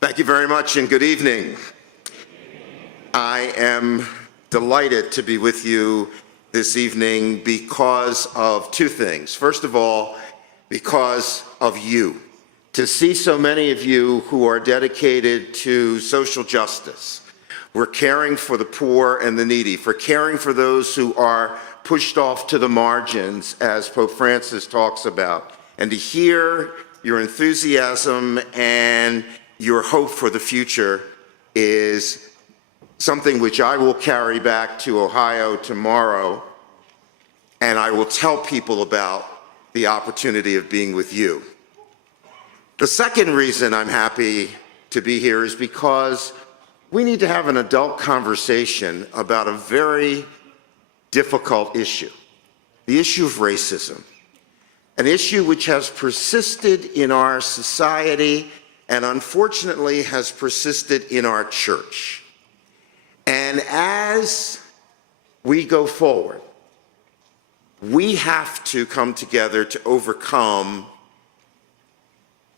Thank you very much and good evening. I am delighted to be with you this evening because of two things. First of all, because of you. To see so many of you who are dedicated to social justice. We're caring for the poor and the needy, for caring for those who are pushed off to the margins, as Pope Francis talks about. And to hear your enthusiasm and your hope for the future is something which I will carry back to Ohio tomorrow, and I will tell people about the opportunity of being with you. The second reason I'm happy to be here is because we need to have an adult conversation about a very difficult issue, the issue of racism, an issue which has persisted in our society and unfortunately has persisted in our church. And as we go forward, we have to come together to overcome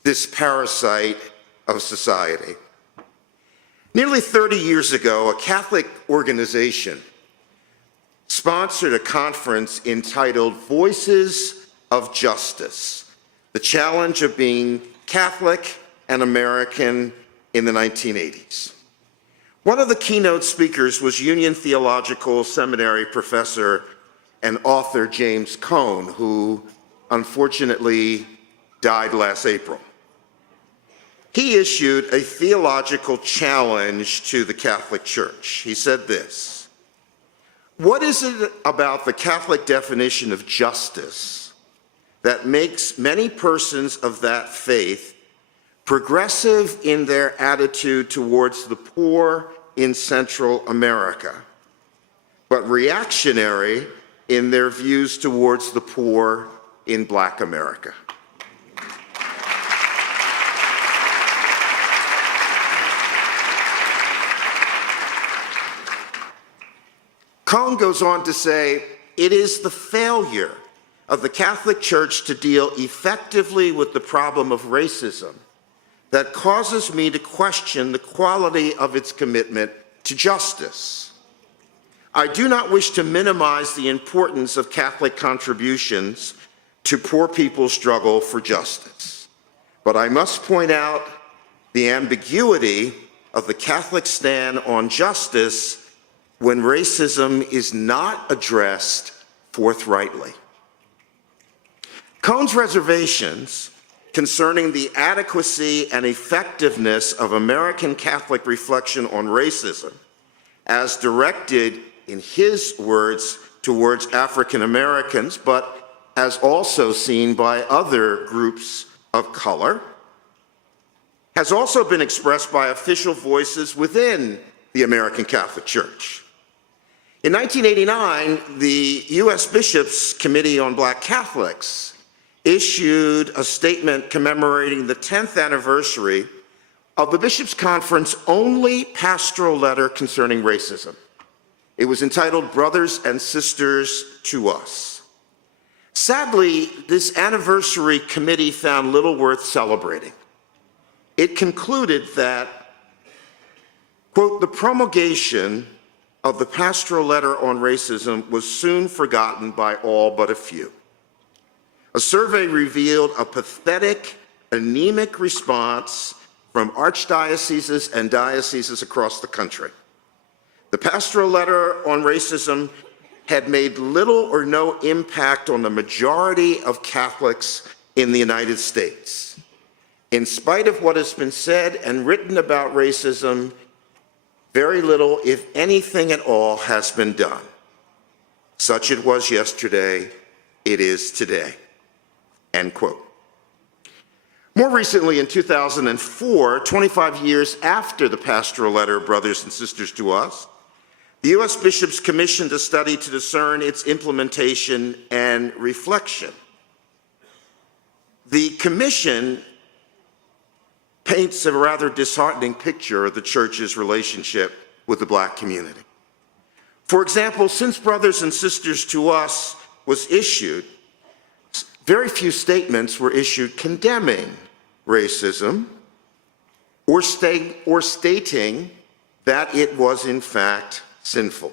this parasite of society. Nearly 30 years ago, a Catholic organization sponsored a conference entitled Voices of Justice, the challenge of being Catholic and American in the 1980s. One of the keynote speakers was Union Theological Seminary professor and author James Cone, who unfortunately died last April. He issued a theological challenge to the Catholic Church. He said this: "What is it about the Catholic definition of justice that makes many persons of that faith progressive in their attitude towards the poor in Central America, but reactionary in their views towards the poor in Black America?" Cone goes on to say, "It is the failure of the Catholic Church to deal effectively with the problem of racism that causes me to question the quality of its commitment to justice. I do not wish to minimize the importance of Catholic contributions to poor people's struggle for justice, but I must point out the ambiguity of the Catholic stand on justice when racism is not addressed forthrightly." Cone's reservations concerning the adequacy and effectiveness of American Catholic reflection on racism, as directed, in his words, towards African Americans, but as also seen by other groups of color, has also been expressed by official voices within the American Catholic Church. In 1989, the U.S. Bishops' Committee on Black Catholics issued a statement commemorating the 10th anniversary of the Bishops' Conference only pastoral letter concerning racism. It was entitled "Brothers and Sisters to Us." Sadly, this anniversary committee found little worth celebrating. It concluded that, quote, "the promulgation of the pastoral letter on racism was soon forgotten by all but a few. A survey revealed a pathetic, anemic response from archdioceses and dioceses across the country. The pastoral letter on racism had made little or no impact on the majority of Catholics in the United States. In spite of what has been said and written about racism, very little, if anything at all, has been done. Such it was yesterday, it is today." End quote. More recently, in 2004, 25 years after the pastoral letter, Brothers and Sisters to Us, the U.S. Bishops commissioned a study to discern its implementation and reflection. The commission paints a rather disheartening picture of the Church's relationship with the Black community. For example, since Brothers and Sisters to Us was issued, very few statements were issued condemning racism or stating that it was in fact sinful.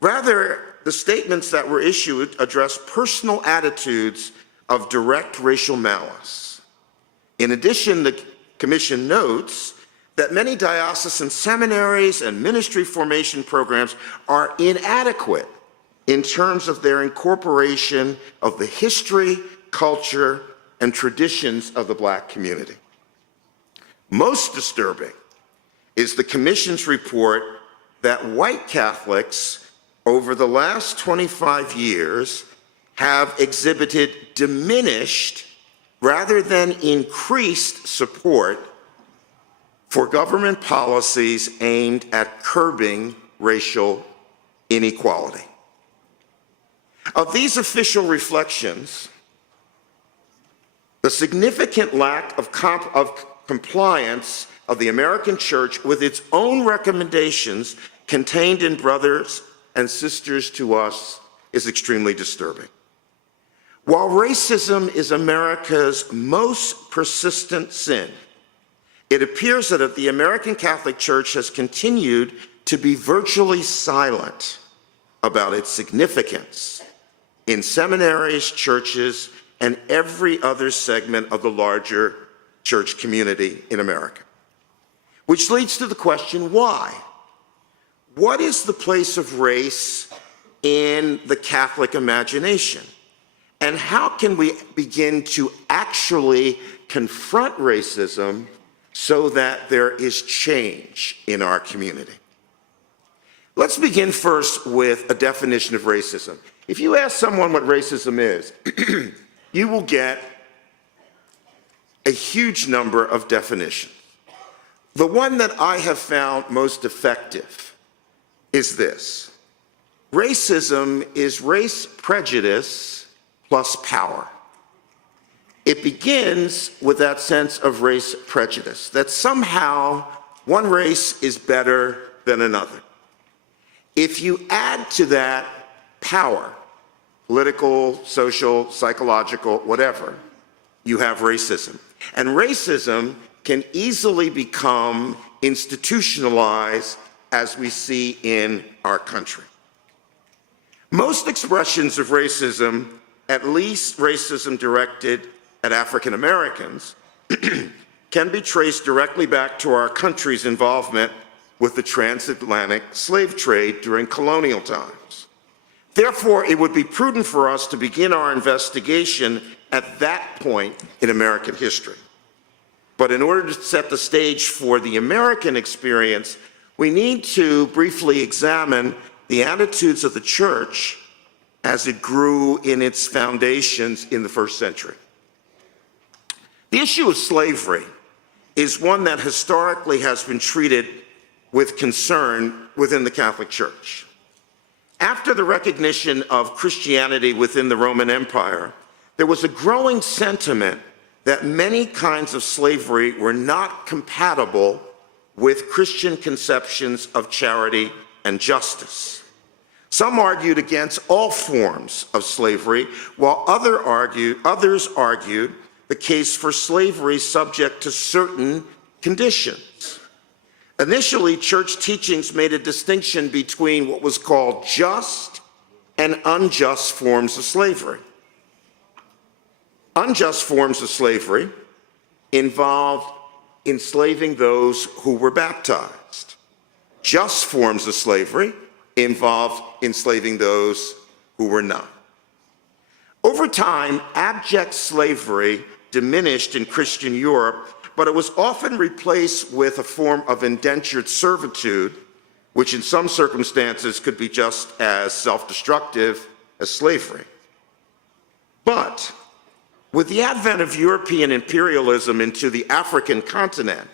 Rather, the statements that were issued address personal attitudes of direct racial malice. In addition, the Commission notes that many diocesan seminaries and ministry formation programs are inadequate in terms of their incorporation of the history, culture, and traditions of the Black community. Most disturbing is the Commission's report that white Catholics over the last 25 years have exhibited diminished rather than increased support for government policies aimed at curbing racial inequality. Of these official reflections, the significant lack of compliance of the American Church with its own recommendations contained in Brothers and Sisters to Us is extremely disturbing. While racism is America's most persistent sin, it appears that the American Catholic Church has continued to be virtually silent about its significance in seminaries, churches, and every other segment of the larger church community in America. Which leads to the question, why? What is the place of race in the Catholic imagination? And how can we begin to actually confront racism so that there is change in our community? Let's begin first with a definition of racism. If you ask someone what racism is, you will get a huge number of definitions. The one that I have found most effective is this. Racism is race prejudice plus power. It begins with that sense of race prejudice, that somehow one race is better than another. If you add to that power, political, social, psychological, whatever, you have racism. And racism can easily become institutionalized as we see in our country. Most expressions of racism, at least racism directed at African Americans, can be traced directly back to our country's involvement with the transatlantic slave trade during colonial times. Therefore, it would be prudent for us to begin our investigation at that point in American history. But in order to set the stage for the American experience, we need to briefly examine the attitudes of the church as it grew in its foundations in the first century. The issue of slavery is one that historically has been treated with concern within the Catholic Church. After the recognition of Christianity within the Roman Empire, there was a growing sentiment that many kinds of slavery were not compatible with Christian conceptions of charity and justice. Some argued against all forms of slavery, while others argued the case for slavery subject to certain conditions. Initially, church teachings made a distinction between what was called just and unjust forms of slavery. Unjust forms of slavery involved enslaving those who were baptized. Just forms of slavery involved enslaving those who were not. Over time, abject slavery diminished in Christian Europe, but it was often replaced with a form of indentured servitude, which in some circumstances could be just as self-destructive as slavery. But with the advent of European imperialism into the African continent,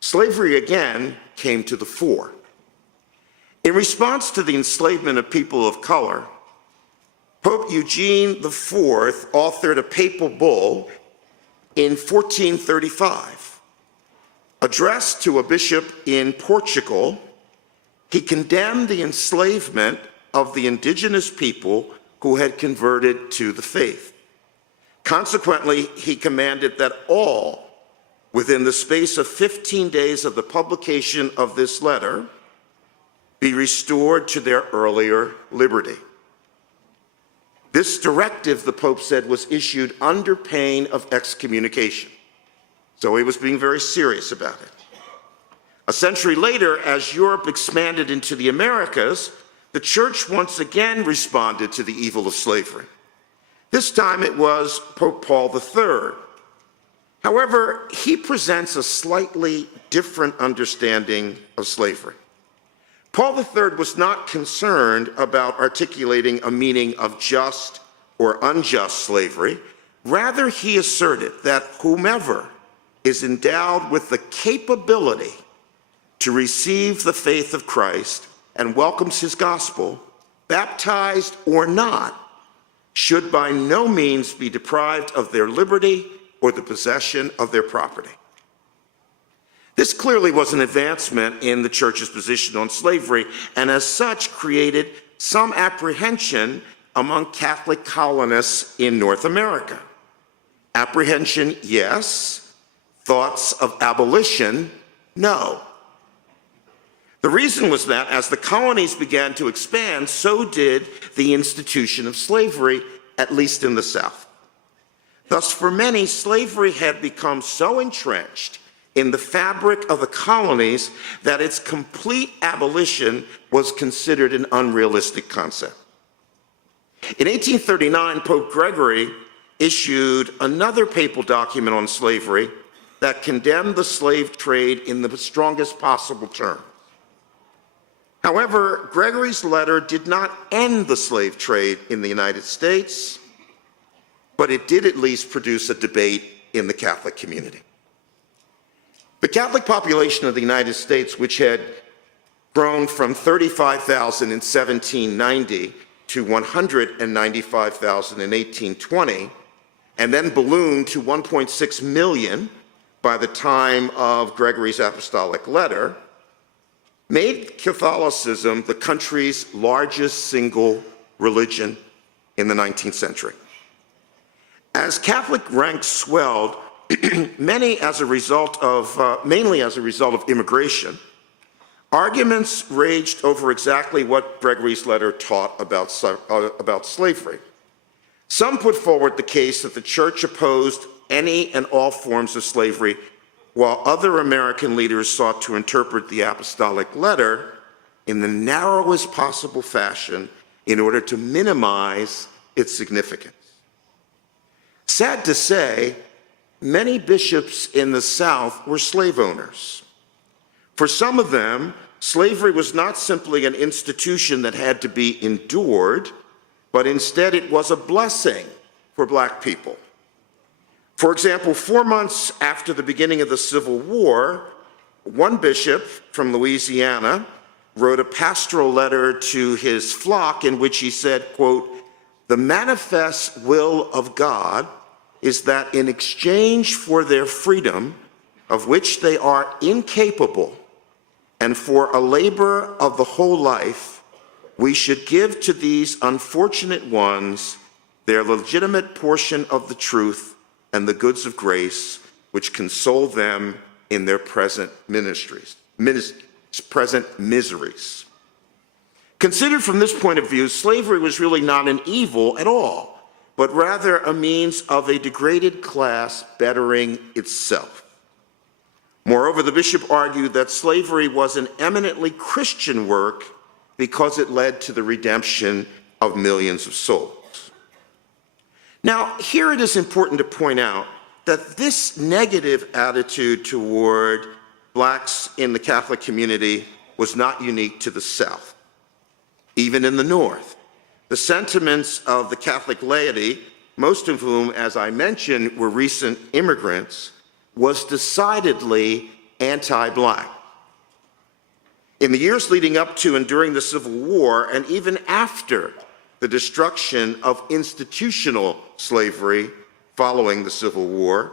slavery again came to the fore. In response to the enslavement of people of color, Pope Eugene IV authored a papal bull in 1435. Addressed to a bishop in Portugal, he condemned the enslavement of the indigenous people who had converted to the faith. Consequently, he commanded that all within the space of 15 days of the publication of this letter, be restored to their earlier liberty. This directive, the Pope said, was issued under pain of excommunication. So he was being very serious about it. A century later, as Europe expanded into the Americas, the Church once again responded to the evil of slavery. This time it was Pope Paul III. However, he presents a slightly different understanding of slavery. Paul III was not concerned about articulating a meaning of just or unjust slavery. Rather, he asserted that whomever is endowed with the capability to receive the faith of Christ and welcomes his gospel, baptized or not, should by no means be deprived of their liberty or the possession of their property. This clearly was an advancement in the Church's position on slavery, and as such created some apprehension among Catholic colonists in North America. Apprehension, yes. Thoughts of abolition, no. The reason was that as the colonies began to expand, so did the institution of slavery, at least in the South. Thus, for many, slavery had become so entrenched in the fabric of the colonies that its complete abolition was considered an unrealistic concept. In 1839, Pope Gregory issued another papal document on slavery that condemned the slave trade in the strongest possible terms. However, Gregory's letter did not end the slave trade in the United States, but it did at least produce a debate in the Catholic community. The Catholic population of the United States, which had grown from 35,000 in 1790 to 195,000 in 1820, and then ballooned to 1.6 million by the time of Gregory's apostolic letter, made Catholicism the country's largest single religion in the 19th century. As Catholic ranks swelled, mainly as a result of immigration, arguments raged over exactly what Gregory's letter taught about slavery. Some put forward the case that the Church opposed any and all forms of slavery, while other American leaders sought to interpret the apostolic letter in the narrowest possible fashion in order to minimize its significance. Sad to say, many bishops in the South were slave owners. For some of them, slavery was not simply an institution that had to be endured, but instead it was a blessing for Black people. For example, 4 months after the beginning of the Civil War, one bishop from Louisiana wrote a pastoral letter to his flock in which he said, quote, "The manifest will of God is that in exchange for their freedom, of which they are incapable, and for a labor of the whole life, we should give to these unfortunate ones their legitimate portion of the truth and the goods of grace, which console them in their present miseries." Considered from this point of view, slavery was really not an evil at all, but rather a means of a degraded class bettering itself. Moreover, the bishop argued that slavery was an eminently Christian work because it led to the redemption of millions of souls. Now, here it is important to point out that this negative attitude toward Blacks in the Catholic community was not unique to the South. Even in the North, the sentiments of the Catholic laity, most of whom, as I mentioned, were recent immigrants, was decidedly anti-Black. In the years leading up to and during the Civil War, and even after the destruction of institutional slavery following the Civil War,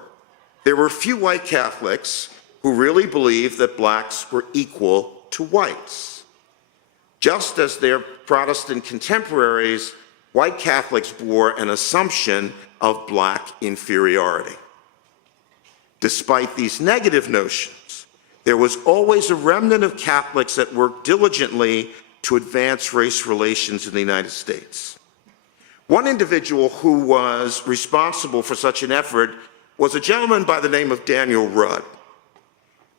there were few white Catholics who really believed that Blacks were equal to whites. Just as their Protestant contemporaries, white Catholics bore an assumption of Black inferiority. Despite these negative notions, there was always a remnant of Catholics that worked diligently to advance race relations in the United States. One individual who was responsible for such an effort was a gentleman by the name of Daniel Rudd.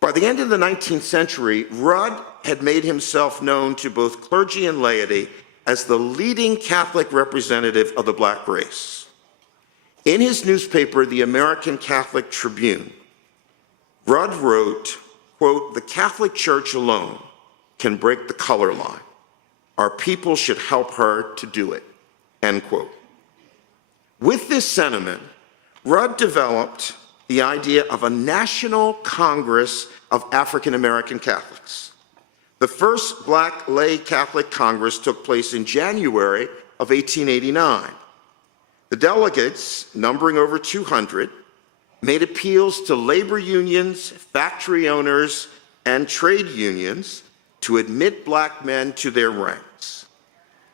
By the end of the 19th century, Rudd had made himself known to both clergy and laity as the leading Catholic representative of the Black race. In his newspaper, the American Catholic Tribune, Rudd wrote, quote, "The Catholic Church alone can break the color line. Our people should help her to do it," end quote. With this sentiment, Rudd developed the idea of a National Congress of African American Catholics. The first Black lay Catholic Congress took place in January of 1889. The delegates, numbering over 200, made appeals to labor unions, factory owners, and trade unions to admit Black men to their ranks.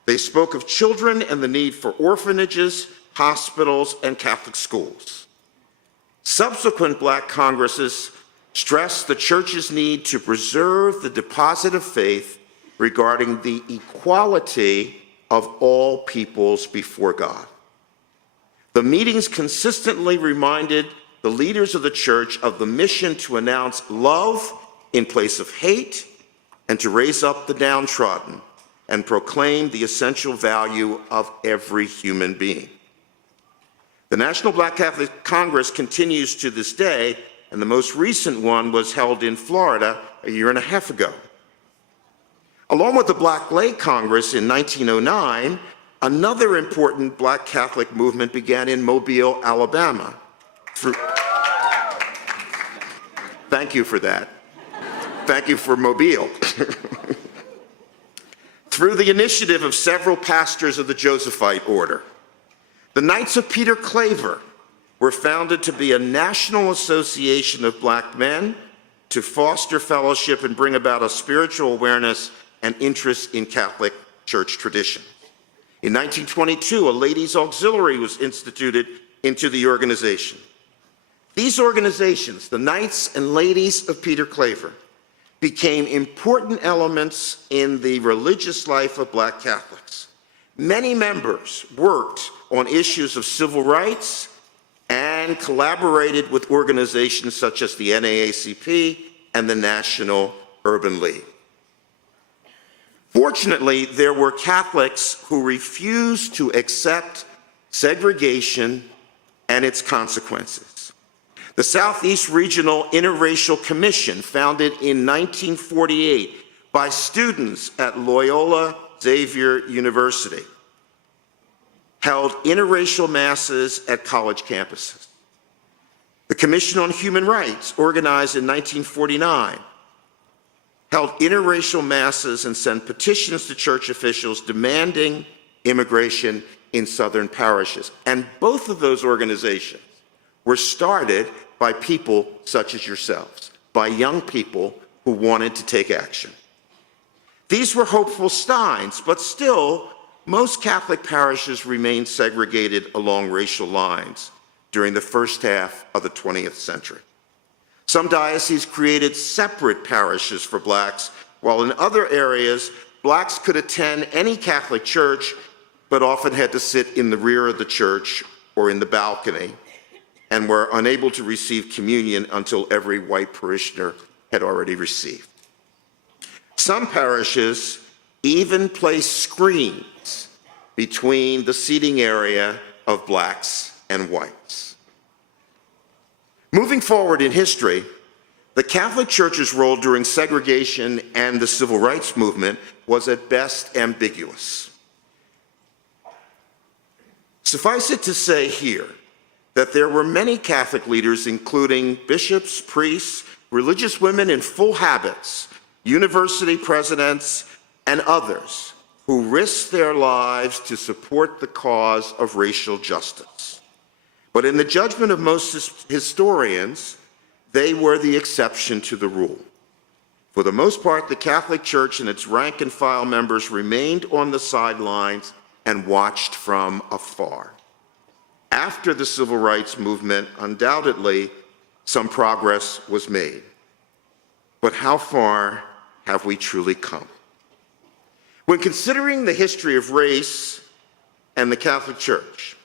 They spoke of children and the need for orphanages, hospitals, and Catholic schools. Subsequent Black Congresses stressed the Church's need to preserve the deposit of faith regarding the equality of all peoples before God. The meetings consistently reminded the leaders of the Church of the mission to announce love in place of hate and to raise up the downtrodden and proclaim the essential value of every human being. The National Black Catholic Congress continues to this day, and the most recent one was held in Florida a year and a half ago. Along with the Black Lay Congress in 1909, another important Black Catholic movement began in Mobile, Alabama. Thank you for that. Thank you for Mobile. Through the initiative of several pastors of the Josephite order. The Knights of Peter Claver were founded to be a national association of Black men to foster fellowship and bring about a spiritual awareness and interest in Catholic Church tradition. In 1922, a ladies' auxiliary was instituted into the organization. These organizations, the Knights and Ladies of Peter Claver, became important elements in the religious life of Black Catholics. Many members worked on issues of civil rights and collaborated with organizations such as the NAACP and the National Urban League. Fortunately, there were Catholics who refused to accept segregation and its consequences. The Southeast Regional Interracial Commission, founded in 1948 by students at Loyola Xavier University, held interracial masses at college campuses. The Commission on Human Rights, organized in 1949, held interracial masses and sent petitions to church officials demanding immigration in southern parishes. And both of those organizations were started by people such as yourselves, by young people who wanted to take action. These were hopeful signs, but still, most Catholic parishes remained segregated along racial lines during the first half of the 20th century. Some dioceses created separate parishes for Blacks, while in other areas, Blacks could attend any Catholic church, but often had to sit in the rear of the church or in the balcony, and were unable to receive communion until every white parishioner had already received. Some parishes even placed screens between the seating area of Blacks and whites. Moving forward in history, the Catholic Church's role during segregation and the civil rights movement was at best ambiguous. Suffice it to say here that there were many Catholic leaders, including bishops, priests, religious women in full habits, university presidents, and others, who risked their lives to support the cause of racial justice. But in the judgment of most historians, they were the exception to the rule. For the most part, the Catholic Church and its rank and file members remained on the sidelines and watched from afar. After the civil rights movement, undoubtedly, some progress was made. But how far have we truly come? When considering the history of race and the Catholic Church,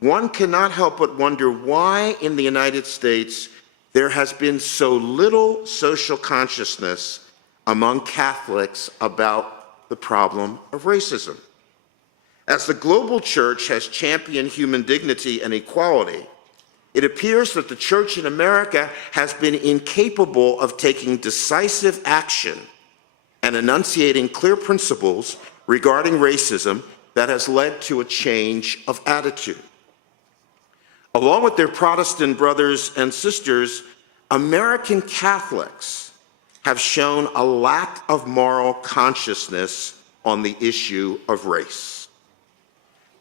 one cannot help but wonder why in the United States there has been so little social consciousness among Catholics about the problem of racism. As the global church has championed human dignity and equality, it appears that the church in America has been incapable of taking decisive action and enunciating clear principles regarding racism that has led to a change of attitude. Along with their Protestant brothers and sisters, American Catholics have shown a lack of moral consciousness on the issue of race.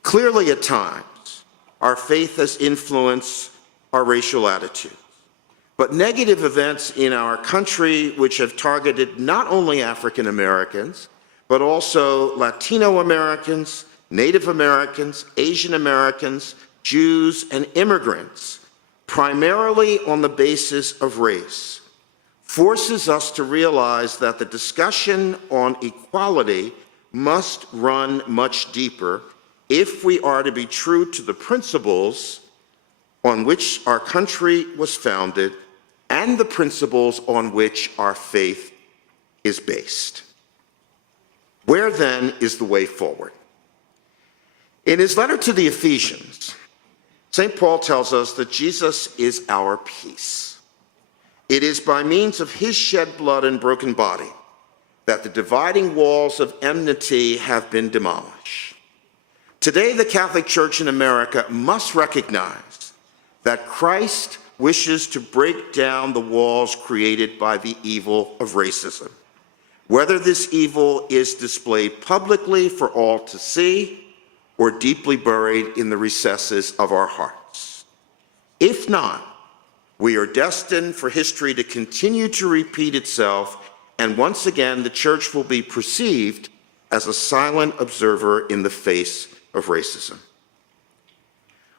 Clearly, at times, our faith has influenced our racial attitudes. But negative events in our country, which have targeted not only African Americans, but also Latino Americans, Native Americans, Asian Americans, Jews, and immigrants, primarily on the basis of race, forces us to realize that the discussion on equality must run much deeper if we are to be true to the principles on which our country was founded and the principles on which our faith is based. Where then is the way forward? In his letter to the Ephesians, St. Paul tells us that Jesus is our peace. It is by means of his shed blood and broken body that the dividing walls of enmity have been demolished. Today, the Catholic Church in America must recognize that Christ wishes to break down the walls created by the evil of racism, whether this evil is displayed publicly for all to see or deeply buried in the recesses of our hearts. If not, we are destined for history to continue to repeat itself, and once again, the Church will be perceived as a silent observer in the face of racism.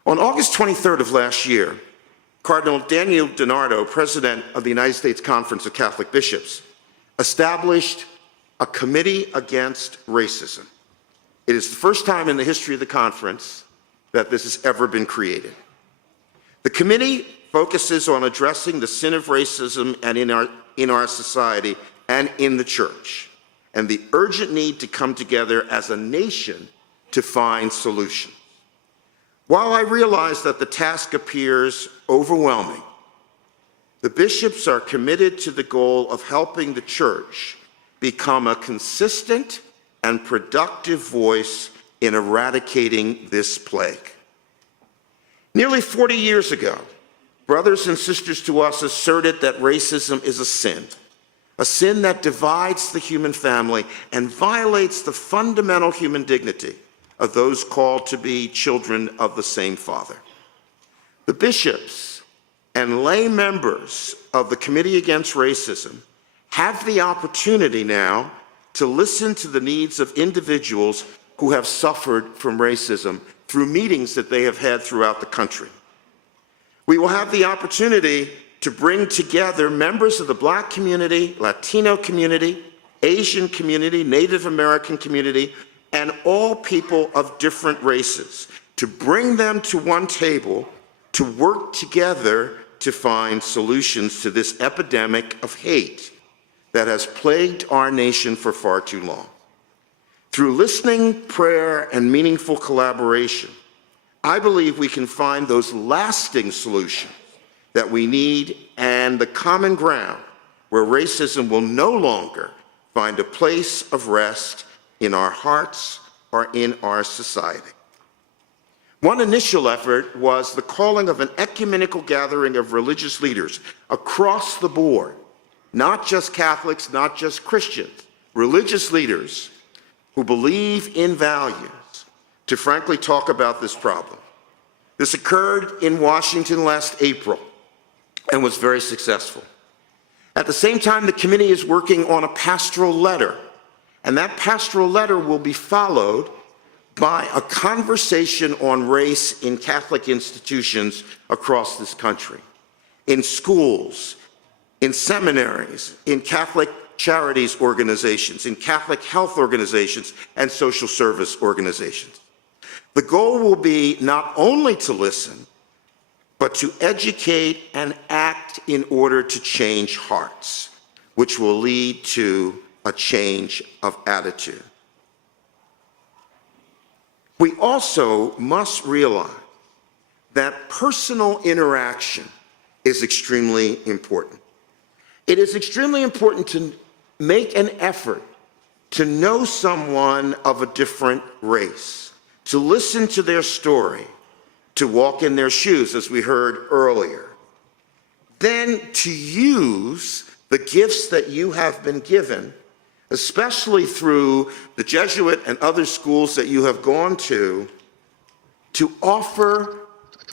On August 23rd of last year, Cardinal Daniel DiNardo, President of the United States Conference of Catholic Bishops, established a committee against racism. It is the first time in the history of the conference that this has ever been created. The committee focuses on addressing the sin of racism and in our society and in the church, and the urgent need to come together as a nation to find solutions. While I realize that the task appears overwhelming, the bishops are committed to the goal of helping the church become a consistent and productive voice in eradicating this plague. Nearly 40 years ago, brothers and sisters to us asserted that racism is a sin that divides the human family and violates the fundamental human dignity of those called to be children of the same Father. The bishops and lay members of the Committee Against Racism have the opportunity now to listen to the needs of individuals who have suffered from racism through meetings that they have had throughout the country. We will have the opportunity to bring together members of the Black community, Latino community, Asian community, Native American community, and all people of different races, to bring them to one table to work together to find solutions to this epidemic of hate that has plagued our nation for far too long. Through listening, prayer, and meaningful collaboration, I believe we can find those lasting solutions that we need and the common ground where racism will no longer find a place of rest in our hearts or in our society. One initial effort was the calling of an ecumenical gathering of religious leaders across the board, not just Catholics, not just Christians, religious leaders who believe in values, to frankly talk about this problem. This occurred in Washington last April and was very successful. At the same time, the committee is working on a pastoral letter, and that pastoral letter will be followed by a conversation on race in Catholic institutions across this country. in schools, in seminaries, in Catholic charities organizations, in Catholic health organizations, and social service organizations. The goal will be not only to listen, but to educate and act in order to change hearts, which will lead to a change of attitude. We also must realize that personal interaction is extremely important. It is extremely important to make an effort to know someone of a different race, to listen to their story, to walk in their shoes, as we heard earlier. Then to use the gifts that you have been given, especially through the Jesuit and other schools that you have gone to offer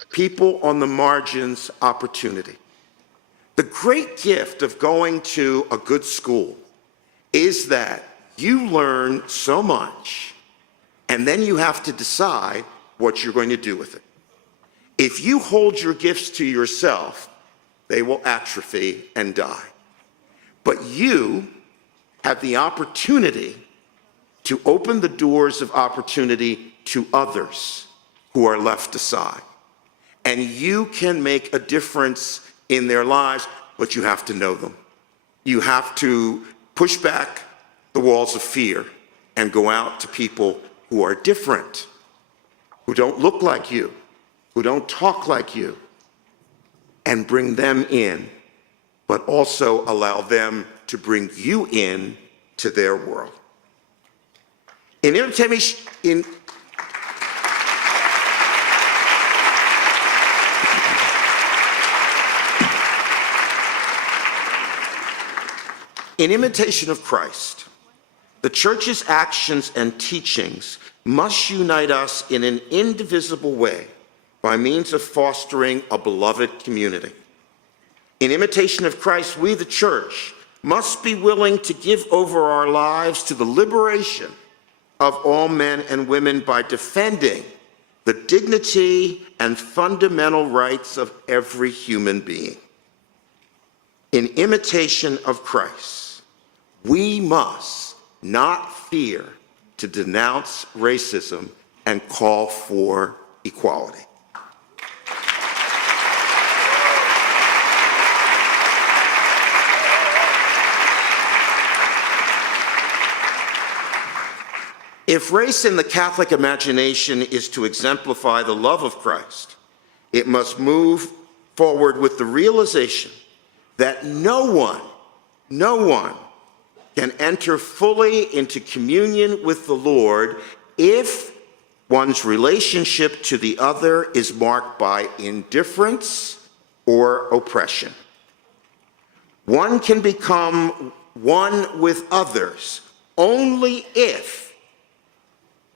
people on the margins opportunity. The great gift of going to a good school is that you learn so much, and then you have to decide what you're going to do with it. If you hold your gifts to yourself, they will atrophy and die. But you have the opportunity to open the doors of opportunity to others who are left aside. And you can make a difference in their lives, but you have to know them. You have to push back the walls of fear and go out to people who are different, who don't look like you, who don't talk like you, and bring them in, but also allow them to bring you in to their world. In imitation of Christ, the Church's actions and teachings must unite us in an indivisible way by means of fostering a beloved community. In imitation of Christ, we, the Church, must be willing to give over our lives to the liberation of all men and women by defending the dignity and fundamental rights of every human being. In imitation of Christ, we must not fear to denounce racism and call for equality. If race in the Catholic imagination is to exemplify the love of Christ, it must move forward with the realization that no one can enter fully into communion with the Lord if one's relationship to the other is marked by indifference or oppression. One can become one with others only if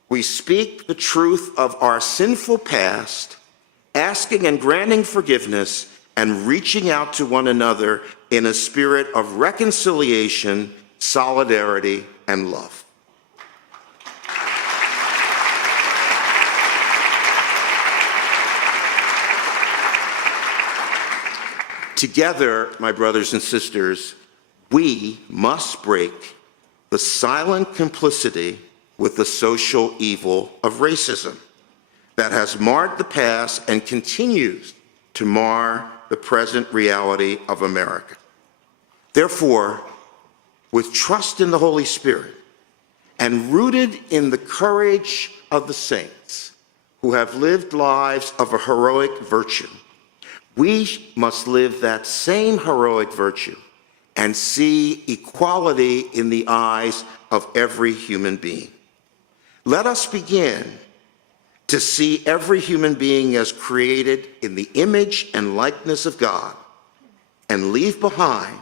we speak the truth of our sinful past, asking and granting forgiveness, and reaching out to one another in a spirit of reconciliation, solidarity, and love. Together, my brothers and sisters, we must break the silent complicity with the social evil of racism that has marred the past and continues to mar the present reality of America. Therefore, with trust in the Holy Spirit and rooted in the courage of the saints who have lived lives of a heroic virtue, we must live that same heroic virtue and see equality in the eyes of every human being. Let us begin to see every human being as created in the image and likeness of God and leave behind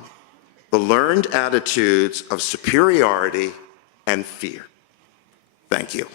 the learned attitudes of superiority and fear. Thank you.